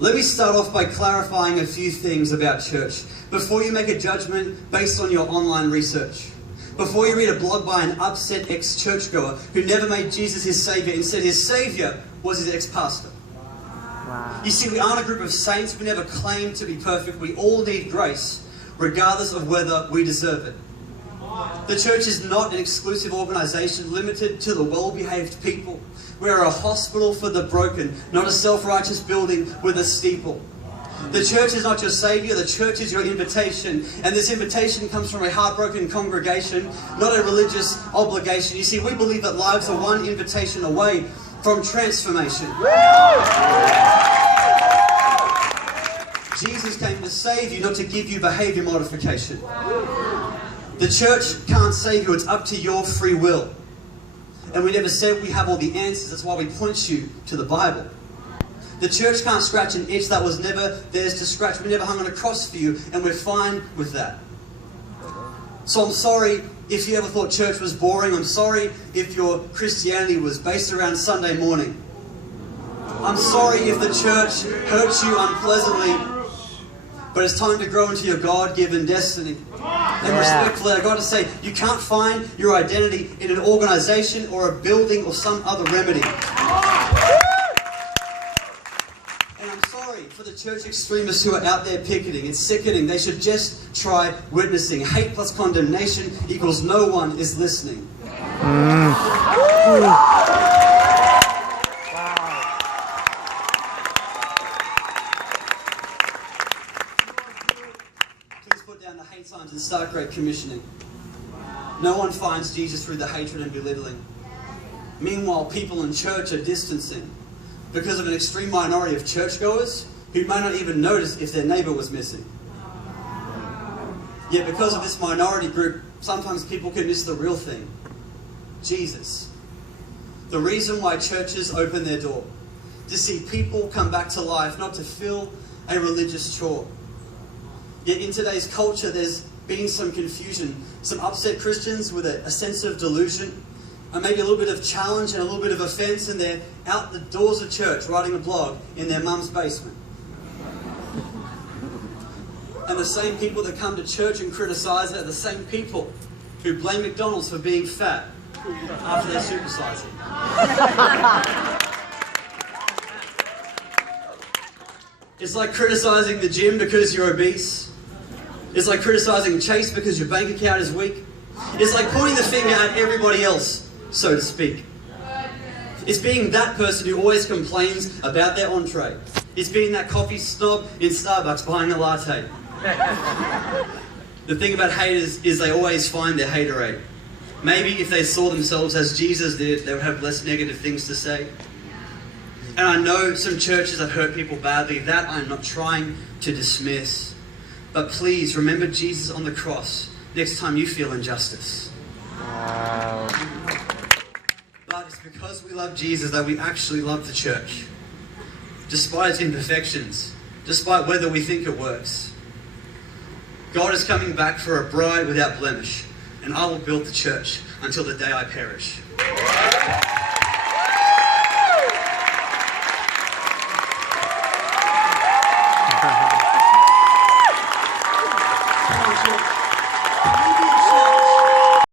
Let me start off by clarifying a few things about church before you make a judgment based on your online research. Before you read a blog by an upset ex-churchgoer who never made Jesus his Saviour and said his Saviour was his ex-pastor. Wow. You see, we aren't a group of saints. We never claim to be perfect. We all need grace, regardless of whether we deserve it. The church is not an exclusive organisation limited to the well-behaved people. We're a hospital for the broken, not a self-righteous building with a steeple. The church is not your saviour, the church is your invitation. And this invitation comes from a heartbroken congregation, not a religious obligation. You see, we believe that lives are one invitation away from transformation. Jesus came to save you, not to give you behaviour modification. The church can't save you, it's up to your free will. And we never said we have all the answers, that's why we point you to the Bible. The church can't scratch an itch that was never theirs to scratch. We never hung on a cross for you, and we're fine with that. So I'm sorry if you ever thought church was boring. I'm sorry if your Christianity was based around Sunday morning. I'm sorry if the church hurt you unpleasantly. But it's time to grow into your God-given destiny. And respectfully, I've got to say, you can't find your identity in an organisation or a building or some other remedy. And I'm sorry for the church extremists who are out there picketing. It's sickening. They should just try witnessing. Hate plus condemnation equals no one is listening. Signs and start great commissioning. No one finds Jesus through the hatred and belittling. Meanwhile, people in church are distancing because of an extreme minority of churchgoers who may not even notice if their neighbour was missing. Yet because of this minority group, sometimes people can miss the real thing. Jesus. The reason why churches open their door. To see people come back to life, not to fill a religious chore. Yet in today's culture, there's been some confusion. Some upset Christians with a sense of delusion, and maybe a little bit of challenge and a little bit of offence, and they're out the doors of church writing a blog in their mum's basement. And the same people that come to church and criticise it are the same people who blame McDonald's for being fat after they're supersizing. It's like criticising the gym because you're obese. It's like criticising Chase because your bank account is weak. It's like pointing the finger at everybody else, so to speak. It's being that person who always complains about their entree. It's being that coffee snob in Starbucks buying a latte. The thing about haters is they always find their haterade. Maybe if they saw themselves as Jesus did, they would have less negative things to say. And I know some churches have hurt people badly. That I'm not trying to dismiss. But please remember Jesus on the cross next time you feel injustice. Wow. But it's because we love Jesus that we actually love the church. Despite its imperfections, despite whether we think it works. God is coming back for a bride without blemish, and I will build the church until the day I perish.